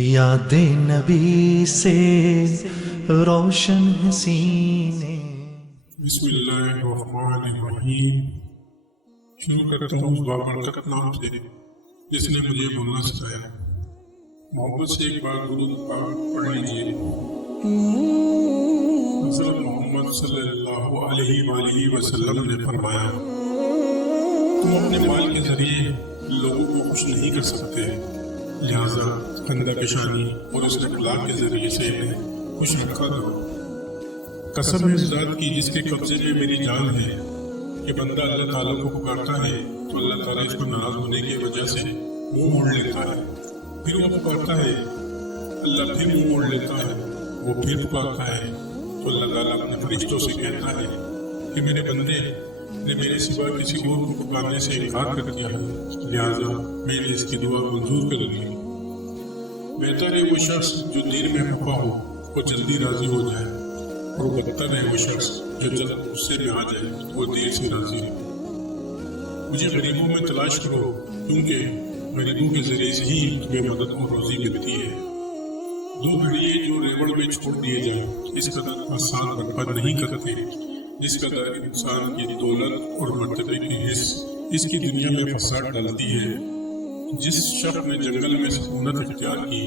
یاد نبی سے روشن ہے سینے۔ بسم اللہ الرحمن الرحیم۔ شروع کرتا ہوں اس بابرکت نام سے جس نے مجھے بولنا سکھایا۔ محبت سے ایک بار درود پاک پڑھ لیجیے۔ حضرت محمد صلی اللہ علیہ وآلہ وسلم نے فرمایا، تم اپنے مال کے ذریعے لوگوں کو خوش نہیں کر سکتے، لہذا خندہ پیشانی اور اس اخلاق کے ذریعے سے انہیں خوش رکھا کرو۔ قسم ہے اس ذات کی جس کے قبضے میں میری جان ہے کہ بندہ اللہ تعالیٰ کو پکارتا ہے تو اللہ تعالیٰ اس کو ناراض ہونے کی وجہ سے منہ موڑ لیتا ہے، پھر وہ پکارتا ہے اللہ پھر منہ موڑ لیتا ہے، وہ پھر پکارتا ہے تو اللہ تعالیٰ اپنے فرشتوں سے کہتا ہے کہ میرے بندے نے میرے سوا کسی اور کو پکارنے سے انکار کر دیا ہے، لہذا میں نے اس کی دعا منظور کر لی۔ بہتر ہے وہ شخص جو دیر میں خفا ہو وہ جلدی راضی ہو جائے، اور بدتر ہے وہ شخص جو جلد غصے میں آ جائے وہ دیر سے راضی ہو۔ مجھے غریبوں میں تلاش کرو کیونکہ غریبوں کے ذریعے سے ہی تمہیں مدد اور روزی ملتی ہے۔ دو گھڑیے جو ریوڑ میں چھوڑ دیے جائیں اس قدر آسان برپا نہیں کرتے جس قدر انسان کی دولت اور مرتبے کی حص اس کی دنیا میں فساد ڈالتی ہے۔ جس شخص نے جنگل میں سکونت اختیار کی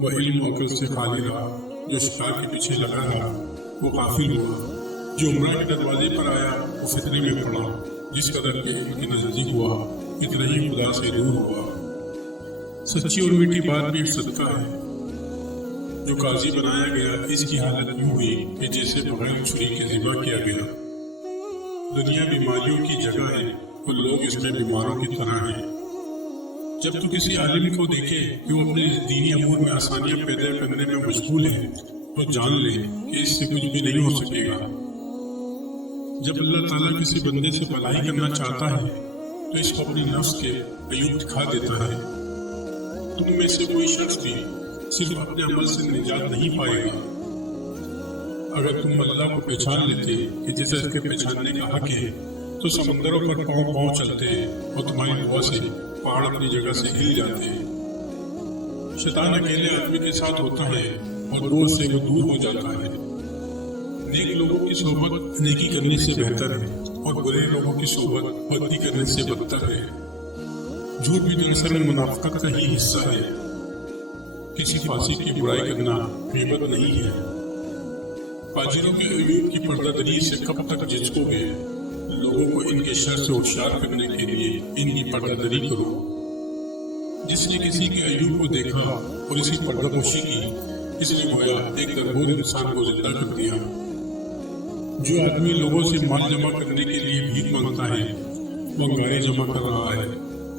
وہ علم و عقل سے خالی رہا، جو شکار کے پیچھے لگا رہا وہ غافل ہوا، جو عمرہ کے دروازے پر آیا وہ فتنے میں پڑا، جس قدر کے علم کی نزدیک ہوا اتنا ہی خدا سے دور ہوا۔ سچی اور میٹھی بات بھی ایک صدقہ ہے۔ جو قاضی بنایا گیا اس کی حالت یوں ہوئی کہ جیسے بغیر چھری کے ذبح کیا گیا۔ دنیا بیماریوں کی جگہ ہے اور لوگ اس میں بیماروں کی طرح ہیں۔ جب تو کسی عالم کو دیکھے کہ وہ اپنے دینی امور میں آسانیاں پیدا کرنے میں مشغول ہے تو جان لے کہ اس سے کچھ بھی نہیں ہو سکے گا۔ جب اللہ تعالیٰ کسی بندے سے بھلائی کرنا چاہتا ہے تو اس کو اپنی نفس کے عیوب دکھا دیتا ہے۔ تم میں سے کوئی شخص بھی صرف اپنے عمل سے نجات نہیں پائے گا۔ اگر تم اللہ کو پہچان لیتے کہ جیسے اس کے پہچاننے کا حق ہے تو سمندروں پر پاؤں پاؤں چلتے اور تمہاری دعا سے پہاڑ اپنی جگہ سے ہل جاتے ہیں۔ شیطان اکیلے آدمی کے ساتھ ہوتا ہے اور دوست سے وہ دور ہو جاتا ہے۔ نیک لوگوں کی صحبت نیکی کرنے سے بہتر ہے اور برے لوگوں کی صحبت بدی کرنے سے بدتر ہے۔ جھوٹ بھی دراصل منافقت کا ہی حصہ ہے۔ کسی فاسق کی برائی کرنا غیبت نہیں ہے۔ فاجروں کے عیوب کی پردہ دری سے کب تک جھجکو گے؟ لوگوں کو ان کے شر سے ہوشیار کرنے کے لیے ان کی پردہ دری کرو۔ جس نے کسی کے عیوب کو دیکھا اور اس کی پردہ پوشی کی اس نے گویا ایک دربور انسان کو زندہ کر دیا۔ جو آدمی لوگوں سے مال جمع کرنے کے لیے بھیک مانگتا ہے وہ انگارے جمع کر رہا ہے۔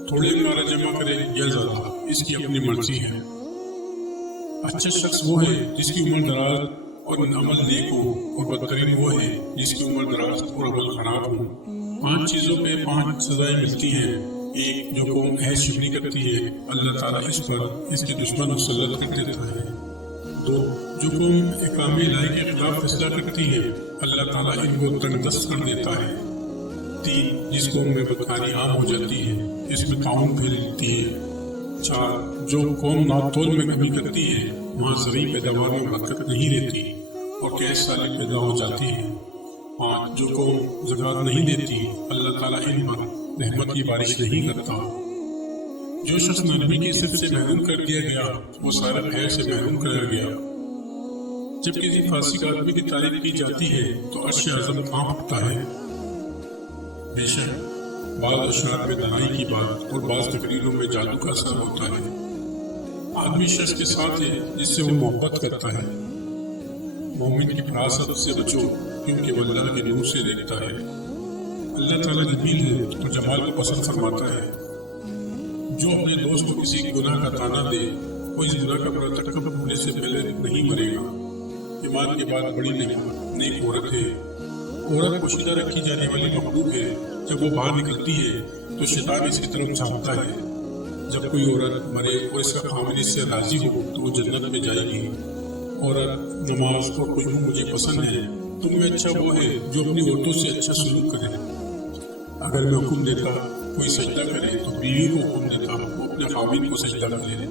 تھوڑے انگارے جمع کرے یا زیادہ اس کی اپنی مرضی ہے۔ اچھا شخص وہ ہے جس کی عمر دراز اور عمل نیک ہو، اور بدترین وہ ہے جس کی عمر دراز اور عمل خراب ہو۔ 5 چیزوں پہ 5 سزائیں ملتی ہیں۔ ایک، جو قوم عہد شکنی کرتی ہے اللہ تعالیٰ اس پر اس کے دشمن مسلط کر دیتا ہے۔ 2، جو قوم احکام الہی کے خلاف فیصلہ کرتی ہے اللہ تعالیٰ ان کو تنگ دست کر دیتا ہے۔ 3، جس قوم میں بدکاری عام ہو جاتی ہے اس میں تعاون پھیلتی ہے۔ 4، جو قوم ناتول میں کمی کرتی ہے وہاں زرعی پیداوار میں برکت نہیں رہتی اور گیس سالی پیدا ہو جاتی ہے۔ 5، جو قوم زکوٰۃ نہیں دیتی اللہ تعالیٰ ان پر رحمت کی بارش نہیں کرتا۔ جو شخص نرمی کی صفت سے محروم کر دیا گیا وہ سارے خیر سے محروم کر گیا۔ جب کسی فاسق آدمی کی تعریف کی جاتی ہے تو عرش اعظم کانپ اٹھتا ہے۔ بے شک بعض اشعار میں دنائی کی بات اور بعض تقریروں میں جادو کا اثر ہوتا ہے۔ آدمی شخص کے ساتھ ہے جس سے وہ محبت کرتا ہے۔ مومن کی فراست سے بچو کیونکہ وہ اللہ کے نور سے دیکھتا ہے۔ اللہ تعالیٰ جمیل ہے اور جمال کو پسند فرماتا ہے۔ جو اپنے دوست کو کسی گناہ کا تانا دے وہ اس گناہ کا مرتکب ہونے سے پہلے نہیں مرے گا۔ ایمان کے بعد بڑی نیک عورت ہے۔ عورت پوشیدہ رکھی جانے والی مخلوق ہے۔ جب وہ باہر نکلتی ہے تو شیطان اس کی طرف جھانکتا ہے۔ جب کوئی عورت مرے اور اس کا خاوند اس سے راضی ہو تو وہ جنت میں جائے گی۔ عورت نماز اور خوشبو مجھے پسند ہے۔ تم میں اچھا وہ ہے جو اپنی عورتوں سے اچھا سلوک کرے۔ اگر میں حکم دیتا کوئی سجدہ کرے تو بیوی کو حکم دیتا وہ اپنے خاوند کو سجدہ کرے۔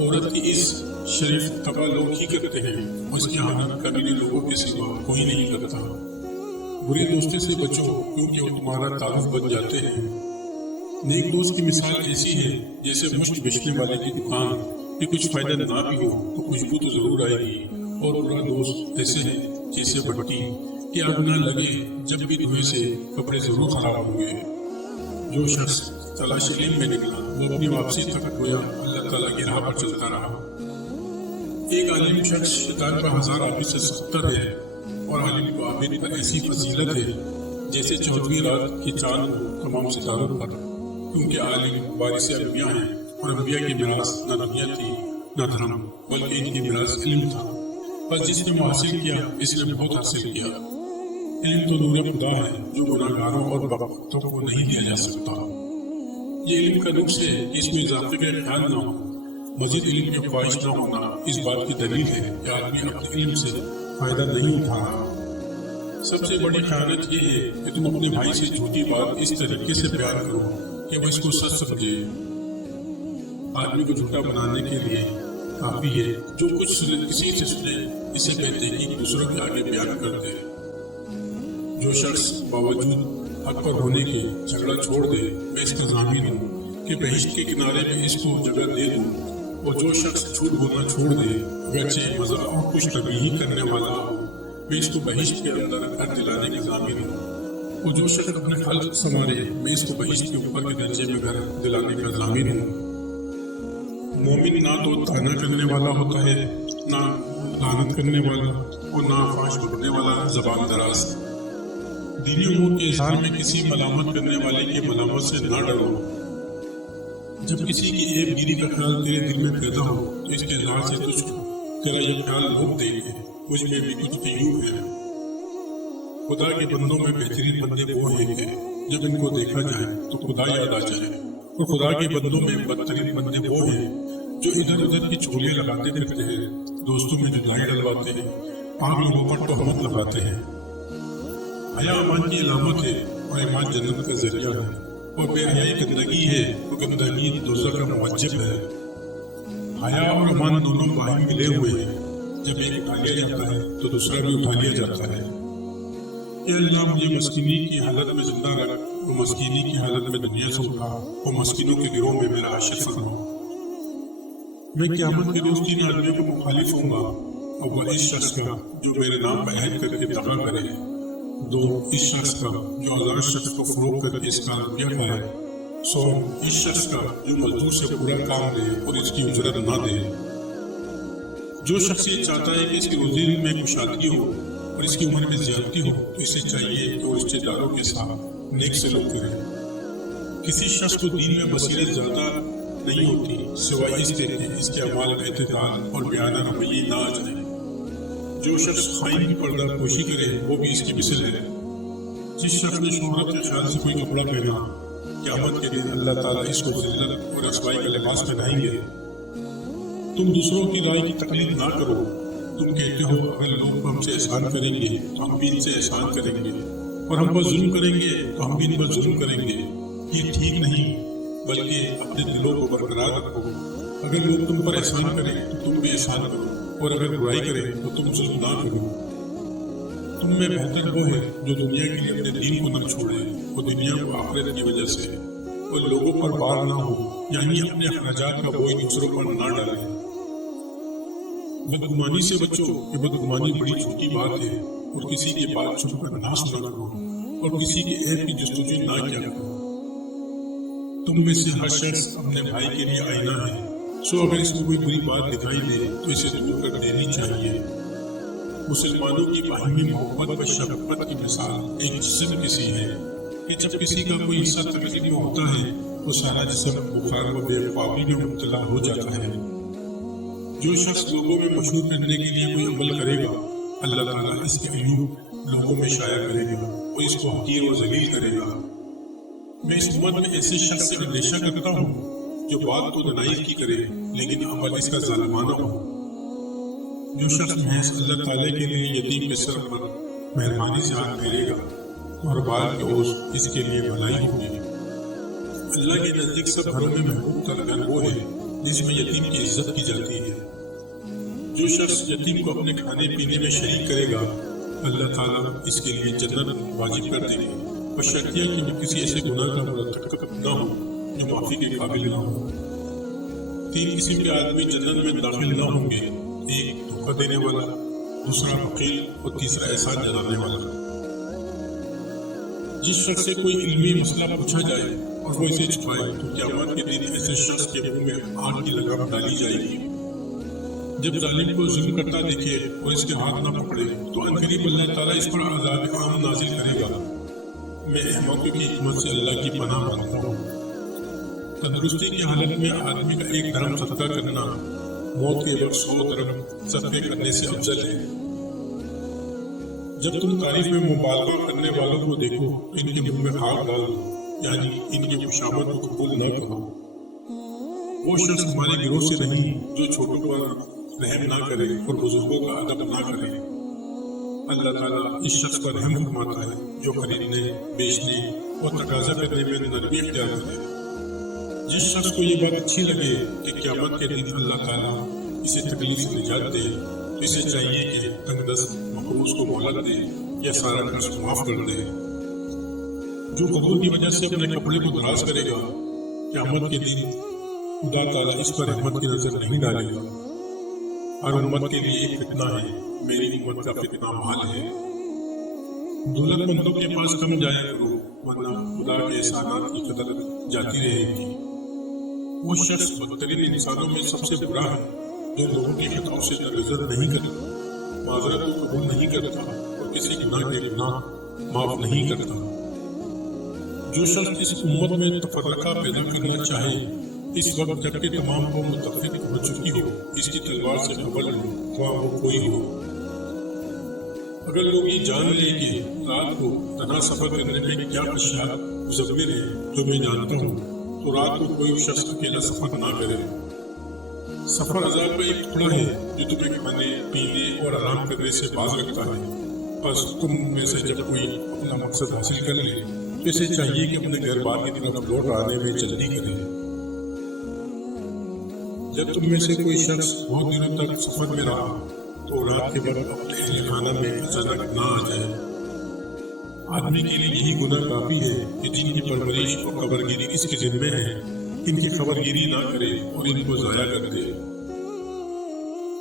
عورت کی اس شریف طبع لوگ ہی کرتے ہیں، اس کی حالت قبیلے لوگوں کے سوا کوئی نہیں کرتا۔ برے دوستی سے بچو کیونکہ وہ تمہارا تعارف بن جاتے ہیں۔ نیک دوست کی مثال ایسی ہے جیسے مشت بیچنے والے کی دکان کہ کچھ فائدہ نہ بھی ہو تو خوشبو تو ضرور آئے گی، اور برا دوست ایسے ہے جیسے بھٹی کہ آگ نہ لگے جب بھی دھوئے سے کپڑے ضرور خراب ہوں گے۔ جو شخص تلاش علم میں نکلا وہ اپنی واپسی تک گویا اللہ تعالیٰ کی راہ پر چلتا رہا۔ ایک عالم شخص شیطان کا 1000 عابد سے سختر ہے، اور عالم کو عابد پر ایسی فضیلت ہے جیسے 14ویں رات کی چاند ہو تمام ستاروں پر، کیونکہ عالم وارث انبیاء ہیں، اور انبیاء کی میراث نہ دنیا تھی نہ دھرم، بلکہ ان کی میراث علم تھا۔ بس جس نے وہ حاصل کیا اس نے بہت حاصل کیا۔ علم تو نور خدا ہے جو گناہ گاروں اور بدبختوں کو نہیں دیا جا سکتا۔ یہ علم کا نقص ہے کہ اس میں اضافے کا خیال نہ ہو، مزید علم کی خواہش نہ ہونا اس بات کی دلیل ہے کہ آدمی اپنے علم سے فائدہ نہیں اٹھا رہا۔ سب سے بڑی خیانت یہ ہے کہ تم اپنے بھائی سے جھوٹی بات اس طریقے سے بیان کرو کہ وہ اس کو سچ سمجھے۔ آدمی کو جھوٹا بنانے کے لیے کافی ہے جو کچھ کسی سے سنے اسے کہتے ہیں کہ دوسروں کے آگے بیان کر دے۔ جو شخص باوجود حق پر ہونے کے جھگڑا چھوڑ دے میں اس کا ضامن ہوں کہ بہشت کے کنارے میں اس کو جگہ دے دوں، اور جو شخص جھوٹ بولنا چھوڑ دے اگرچہ مزہ اور کچھ تبلیغ کرنے والا ہو میں اس کو بہشت کے اندر گھر دلانے کا ضامن ہوں، اور جو شخص اپنے خلق سنوارے میں اس کو بہشت کے اوپر کے درجے میں گھر دلانے کا ضامن ہوں۔ مومن نہ تو طعنہ کرنے والا ہوتا ہے، نہ لعنت کرنے والا، اور نہ فحش بکنے والا زبان دراز۔ دینی امور کے اظہار میں کسی ملامت کرنے والے کی ملامت سے نہ ڈرو۔ جب کسی کی عیب گیری کا خیال تیرے دل میں پیدا ہو تو اس کے اظہار سے تجھ کو تیرا یہ خیال لوگ دیں گے مجھ میں بھی کچھ عیوب ہے۔ خدا کے بندوں میں بہترین بندے وہ ہیں کہ جب ان کو دیکھا جائے تو خدا یاد آ جائے، اور خدا کے بندوں میں بدترین بندے وہ ہیں جو ادھر ادھر کی چغلیاں لگاتے پھرتے ہیں، دوستوں میں جدائی ڈلواتے ہیں، عام لوگوں پر تہمت لگاتے ہیں۔ حیا ایمان کی علامت ہے اور ایمان جنت کا ذریعہ ہے، اور بے حیائی گندگی ہے اور گندگی دوزخ کا موجب ہے۔ حیا اور ایمان دونوں باہم ملے ہوئے ہیں، جب ایک اٹھا لیا جاتا ہے تو دوسرا بھی اٹھا لیا جاتا ہے۔ اے اللہ مجھے مسکینی کی حالت میں زندہ رکھ، اور مسکینی کی حالت میں دنیا سے اٹھا، اور مسکینوں کے گروہ میں میرا حشر فرما۔ میں قیامت کے روز 3 آدمیوں کو مخالف ہوں گا، اور وہ اس شخص کا جو میرے نام پر عہد کر کے دغا کرے، 2 اس شخص کا جو آزاد شخص کو فروغ کر کے اس کا روپیہ کھائے، 100 اس شخص کا جو مزدور سے پورا کام دے اور اس کی اجرت نہ دے۔ جو شخص یہ چاہتا ہے کہ اس کی روزی میں کشادگی ہو اور اس کی عمر میں زیادتی ہو تو اسے چاہیے کہ وہ رشتے داروں کے ساتھ نیک سلوک کرے۔ کسی شخص کو دین میں بصیرت زیادہ نہیں ہوتی سوائے اس کے اس کے اعمال میں اعتدال اور بیانہ رویے نہ آ جائے۔ جو شخص خائن کی پردہ پوشی کرے وہ بھی اس کی مثل ہے۔ جس شخص نے شہرت کے خیال سے کوئی کپڑا پہنا، قیامت کے دن اللہ تعالیٰ اس کو ذلت اور رسوائی کا لباس پہنائیں گے۔ تم دوسروں کی رائے کی تقلید نہ کرو، تم کہتے ہو اگر لوگ ہم سے احسان کریں گے تو ہم بھی ان سے احسان کریں گے، اور ہم پر ظلم کریں گے تو ہم بھی ان پر ظلم کریں گے۔ یہ ٹھیک نہیں، بلکہ اپنے دلوں کو برقرار رکھو۔ اگر لوگ تم پر احسان کریں تو تم بھی احسان کرو، اور اگر برائی کریں تو تم ظلم نہ کرو۔ تم میں بہتر وہ ہے جو دنیا کے لیے اپنے دین کو نہ چھوڑے، اور دنیا کو آخرت کی وجہ سے اور لوگوں پر بار نہ ہو، یعنی اپنے اخراجات کا بوجھ دوسروں پر نہ ڈالے۔ بدگمانی سے بچو کہ بدگمانی بڑی چھوٹی بات ہے، اور کسی کی بات چھپ کر نہ سنا کرو، اور کسی کے عیب کی جستجو نہ کیا کرو۔ تم میں سے ہر شخص اپنے بھائی کے لیے آئینہ ہے، سو اگر اس میں کوئی بری بات دکھائی دے تو اسے دور کر دینی چاہیے۔ مسلمانوں کی باہمی محبت و شفقت کی مثال ایک جسم کی سی ہے کہ جب کسی کا کوئی حصہ تکلیف میں ہوتا ہے تو سارا جسم بخار و بے خوابی میں مبتلا ہو جاتا ہے۔ جو شخص لوگوں میں مشہور کرنے کے لیے کوئی عمل کرے گا، اللہ تعالیٰ اس کے عیوب لوگوں میں شائع کرے گا اور اس کو حقیر و ذلیل کرے گا۔ میں اس امت میں ایسے شخص سے اندیشہ کرتا ہوں جو بات تو دنائی کی کرے لیکن عمل اس کا ظالمانہ ہو۔ جو شخص محض اللہ تعالیٰ کے لیے یتیم کے سر پر مہربانی سے ہاتھ پھیرے گا اور بال کے اوز اس کے لیے بھلائی ہوگی۔ اللہ کے نزدیک سب گھروں میں محبوب تر گھر وہ ہے جس میں یتیم کی عزت کی جاتی ہے۔ جو شخص یتیم کو اپنے کھانے پینے میں شریک کرے گا اللہ تعالیٰ اس کے لیے جنت واجب کر دے گی، بشرطیہ کہ وہ کسی ایسے گناہ کا مرتکب نہ ہو جو معافی کے قابل نہ ہو۔ 3 قسم کے آدمی جنت میں داخل نہ ہوں گے، ایک دھوکہ دینے والا، دوسرا وکیل اور تیسرا احسان جتانے والا۔ جس شخص سے کوئی علمی مسئلہ پوچھا جائے اور وہ اسے چھپائے تو قیامت کے دن ایسے شخص کے منہ میں آگ کی لگام ڈالی جائے گی۔ جب ظالم کو ظلم کرتا دیکھے اور اس کے ہاتھ نہ پکڑے تو عنقریب اللہ تعالیٰ اس پر عذاب عام نازل کرے گا۔ میں احمقوں کی حکمت سے اللہ کی پناہ مانگتا ہوں۔ تندرستی کی حالت میں آدمی کا ایک درہم صدقہ کرنا موت کے وقت 100 درہم صدقے کرنے سے افضل ہے۔ جب تم تعریف میں مبالغہ کرنے والوں کو دیکھو تو ان کے منہ میں خاک ڈال دو، یعنی ان کی خوشامد کو قبول نہ کرو۔ وہ شخص ہمارے گروہ سے نہیں جو چھوٹوں پر رحم نہ کرے اور بزرگوں کا ادب نہ کرے۔ اللہ تعالیٰ اس شخص پر رحم فرماتا ہے جو خریدنے، بیچنے اور تقاضا کرنے میں نرمی اختیار کرے۔ جس شخص کو یہ بات اچھی لگے کہ قیامت کے دن اللہ تعالیٰ اسے تکلیف سے نجات دے تو اسے چاہیے کہ تنگ دست مقروض کو مہلت دے یا سارا قرض معاف کر دے۔ جو قبول کی وجہ سے اپنے کپڑے کو دراز کرے گا قیامت کے دن خدا تعالیٰ اس پر رحمت کی نظر نہیں ڈالے گا۔ ہر امت کے لیے ایک فتنہ ہے، میری امت کا فتنہ مال ہے۔ دولت مندوں کے پاس کم جایا کرو ورنہ خدا کے احسانات کی قدر جاتی رہے گی۔ وہ شخص بدترین انسانوں میں سب سے برا ہے جو لوگوں کی خطاؤں سے درگزر نہیں کرتا، معذرت کو قبول نہیں کرتا اور کسی گناہ کے گناہ معاف نہیں کرتا۔ جو شخص اس امت میں تفرقہ پیدا کرنا چاہے اس وقت جبکہ تمام قوم متفق ہو چکی ہو اس کی تلوار سے خبر لو خواہ وہ کوئی ہو۔ اگر لوگ یہ جان لیں کہ رات کو تنہا سفر کرنے میں کیا خدشات مضمر ہیں جو میں جانتا ہوں تو رات کو کوئی شخص اکیلا سفر نہ کرے۔ سفر عذاب کا ایک ٹکڑا ہے جو تمہیں کھانے پینے اور آرام کرنے سے باز رکھتا ہے۔ بس تم میں سے جب کوئی اپنا مقصد حاصل کر لے تو اسے چاہیے کہ اپنے گھر بار کی طرف لوٹ آنے میں جلدی کرے۔ جب تم میں سے کوئی شخص بہت دنوں تک سفر میں رہا تو رات کے وقت اپنے اہل خانہ میں اچانک نہ آ جائے۔ آدمی کے لیے یہی گناہ کافی ہے کہ جن کی پرورش اور خبرگیری اس کے ذمہ ہے ان کی خبرگیری نہ کرے اور ان کو ضائع کر دے۔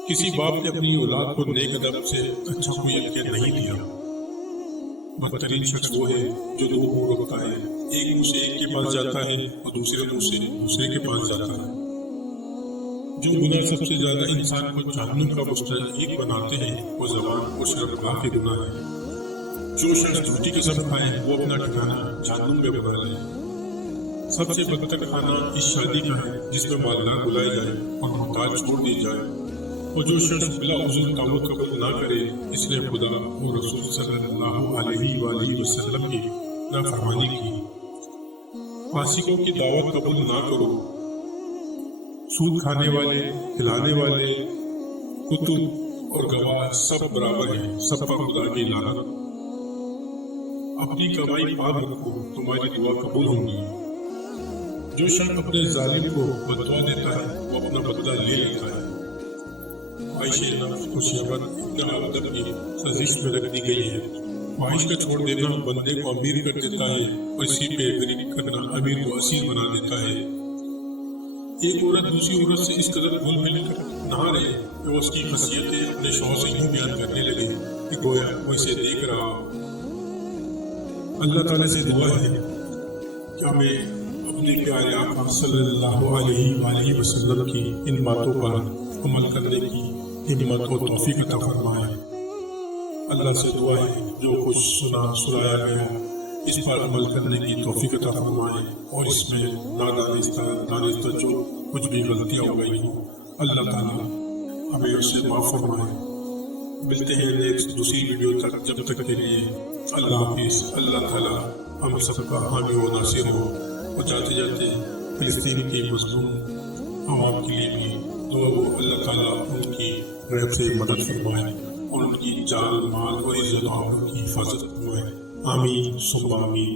کسی باپ نے اپنی اولاد کو نیک ادب سے اچھا کوئی عقیدہ نہیں دیا۔ بدترین شخص وہ ہے جو دو منہ رکھتا ہے، ایک منہ سے ایک کے پاس جاتا ہے اور دوسرے منہ سے دوسرے کے پاس جاتا ہے۔ جو گناہ سب سے زیادہ انسان کو جہنم کا مستحق بناتے ہیں وہ زبان اور شرمگاہ کے گناہ ہیں۔ جو شخص جھوٹی قسم کھائے وہ اپنا ٹھکانہ جہنم میں بنا لے۔ سب سے بدتر کھانا اس شادی کا ہے جس میں مالدار بلائے جائے اور محتاج چھوڑ دی جائے، اور جو شخص بلا عذر دعوت قبول نہ کرے اس نے خدا اور رسول صلی اللہ علیہ وآلہ وسلم کی نافرمانی کی۔ فاسقوں کی دعوت قبول نہ کرو۔ سود کھانے والے، کھلانے والے، کتب اور گواہ سب برابر ہیں، سب پر خدا کی لعنت۔ اپنی کمائی پاک رکھو، تمہاری دعا قبول ہوں گی۔ جو شخص اپنے ظالم کو بددعا دیتا ہے وہ اپنا بدلہ لے لیتا ہے۔ خواہش نفس کو شہوت ابن آدم کی سازش میں رکھ دی گئی ہے۔ خواہش کا چھوڑ دینا بندے کو امیر کر دیتا ہے اور اسی پہ غریب کرنا امیر کو اسیر بنا دیتا ہے۔ ایک عورت دوسری عورت سے اس قدر گھل مل کر نہ رہے کہ وہ اس کی خصیتیں اپنے شوہر سے یوں بیان کرنے لگے کہ گویا وہ اسے دیکھ رہا۔ اللہ تعالیٰ سے دعا ہے کہ ہمیں اپنے پیارے آقا صلی اللہ علیہ وآلہ وسلم کی ان باتوں پر عمل کرنے کی ہمت و توفیق عطا فرمائے۔ اللہ سے دعا ہے جو کچھ سنایا گیا اس پر عمل کرنے کی توفیق عطا فرمائے، اور اس میں دانستہ جو کچھ بھی غلطیاں ہو گئی ہوں اللہ تعالیٰ ہمیں اسے معاف فرمائے۔ ملتے ہیں نیکسٹ دوسری ویڈیو تک، جب تک کے لیے اللہ حافظ۔ اللہ تعالیٰ ہم سب کا حامی و ناصر ہو، اور جاتے جاتے فلسطین کی مظلوم عوام کے لیے بھی دعا ہو، اللہ تعالیٰ ان کی رحمت سے مدد فرمائے اور ان کی جان مال اور عزت و آبرو کی حفاظت فرمائے۔ آمین ثم آمین۔